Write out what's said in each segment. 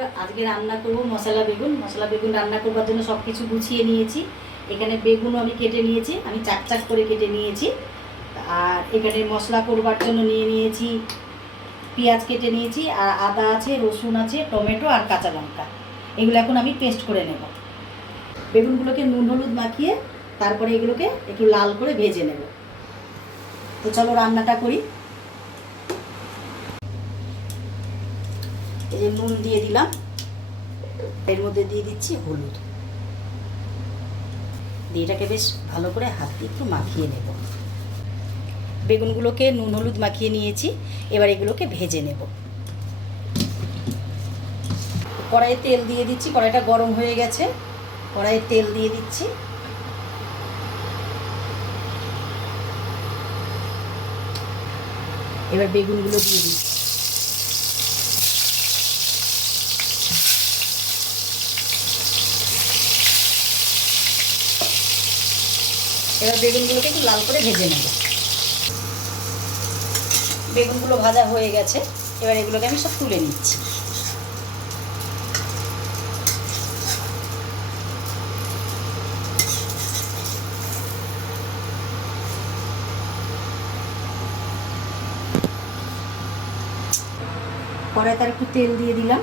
বন্ধুরা, আজকে রান্না করব মশলা বেগুন। মশলা বেগুন রান্না করবার জন্য সব কিছু গুছিয়ে নিয়েছি। এখানে বেগুনও আমি কেটে নিয়েছি, আমি চাক চাক করে কেটে নিয়েছি। আর এখানে মশলা করবার জন্য নিয়ে নিয়েছি পেঁয়াজ কেটে নিয়েছি, আর আদা আছে, রসুন আছে, টমেটো আর কাঁচা লঙ্কা। এগুলো এখন আমি পেস্ট করে নেব। বেগুনগুলোকে নুন হলুদ মাখিয়ে তারপরে এগুলোকে একটু লাল করে ভেজে নেব। তো চলো রান্নাটা করি। এই যে নুন দিয়ে দিলাম, এর মধ্যে দিয়ে দিচ্ছি হলুদ, দিয়ে এটাকে বেশ ভালো করে হাত দিয়ে একটু মাখিয়ে নেব। বেগুনগুলোকে নুন হলুদ মাখিয়ে নিয়েছি, এবার এগুলোকে ভেজে নেব। কড়াইয়ে তেল দিয়ে দিচ্ছি, কড়াইটা গরম হয়ে গেছে, কড়াইয়ে তেল দিয়ে দিচ্ছি। এবার বেগুনগুলো দিয়ে দিচ্ছি। এবার বেগুনগুলোকে একটু লাল করে ভেজে নেব। বেগুনগুলো ভাজা হয়ে গেছে, এবার এগুলোকে আমি সব তুলে নিচ্ছি। কড়াইতে একটু তেল দিয়ে দিলাম,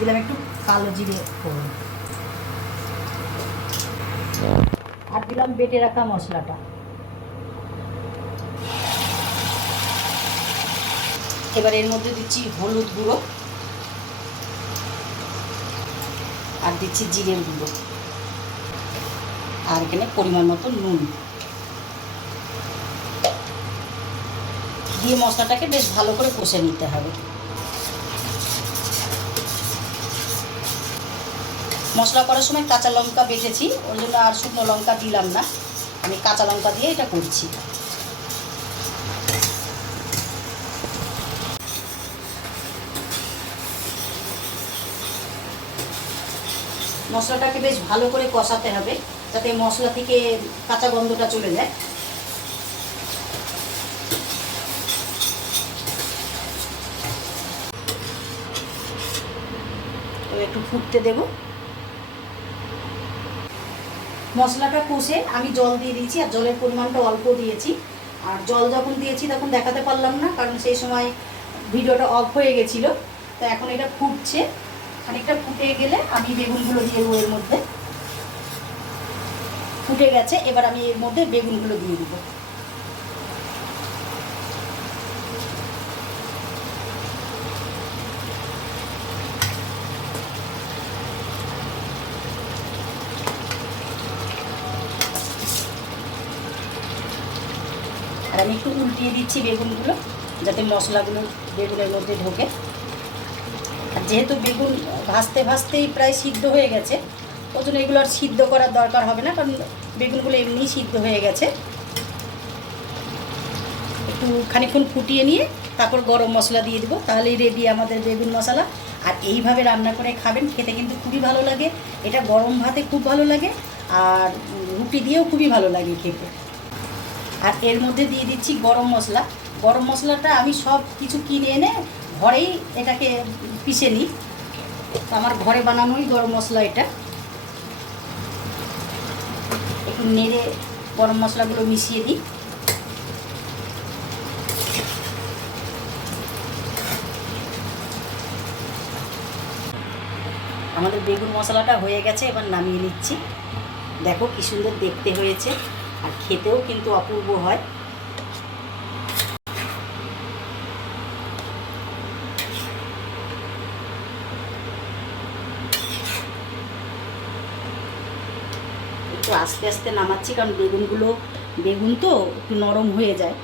দিলাম একটু কালো জিরে ফোড়ন, আর দিলাম বেটে রাখা মশলাটা। এবার এর মধ্যে দিচ্ছি হলুদ গুঁড়ো, আর দিচ্ছি জিরের গুঁড়ো, আর এখানে পরিমাণ মতো নুন দিয়ে মশলাটাকে বেশ ভালো করে কষে নিতে হবে। মশলা করার সময় কাঁচা লঙ্কা বেটেছি, ওই জন্য আর শুকনো লঙ্কা দিলাম না, আমি কাঁচা লঙ্কা দিয়ে এটা করছি। মশলাটাকে বেশ ভালো করে কষাতে হবে, যাতে মশলা থেকে কাঁচা গন্ধটা চলে যায়। একটু ফুটতে দেব। মশলাটা কষে আমি জল দিয়ে দিয়েছি, আর জলের পরিমাণটা অল্প দিয়েছি। আর জল যখন দিয়েছি তখন দেখাতে পারলাম না, কারণ সেই সময় ভিডিওটা অফ হয়ে গেছিলো। তো এখন এটা ফুটছে, খানিকটা ফুটে গেলে আমি বেগুনগুলো দিয়ে দেবো এর মধ্যে। ফুটে গেছে, এবার আমি এর মধ্যে বেগুনগুলো দিয়ে দেবো। আর আমি একটু উল্টিয়ে দিচ্ছি বেগুনগুলো, যাতে মশলাগুলো বেগুনের মধ্যে ঢোকে। আর যেহেতু বেগুন ভাজতে ভাজতেই প্রায় সিদ্ধ হয়ে গেছে, ওই জন্য এগুলো আর সিদ্ধ করার দরকার হবে না, কারণ বেগুনগুলো এমনিই সিদ্ধ হয়ে গেছে। একটু খানিকক্ষণ ফুটিয়ে নিয়ে তারপর গরম মশলা দিয়ে দেবো, তাহলেই রেডি আমাদের বেগুন মশলা। আর এইভাবে রান্না করে খাবেন, খেতে কিন্তু খুবই ভালো লাগে। এটা গরম ভাতে খুব ভালো লাগে, আর রুটি দিয়েও খুবই ভালো লাগে খেতে। আর এর মধ্যে দিয়ে দিচ্ছি গরম মশলা। গরম মশলাটা আমি সব কিছু কিনে এনে ঘরেই এটাকে পিষে নিই, তো আমার ঘরে বানানোই গরম মশলা এটা। একটু নেড়ে গরম মশলাগুলো মিশিয়ে দিই। আমাদের বেগুন মশলাটা হয়ে গেছে, এবার নামিয়ে নিচ্ছি। দেখো কি সুন্দর দেখতে হয়েছে, আর খেতেও কিন্তু অপূর্ব হয়। একটু আস্তে আস্তে নামাচ্ছি, কারণ বেগুন তো একটু নরম হয়ে যায়।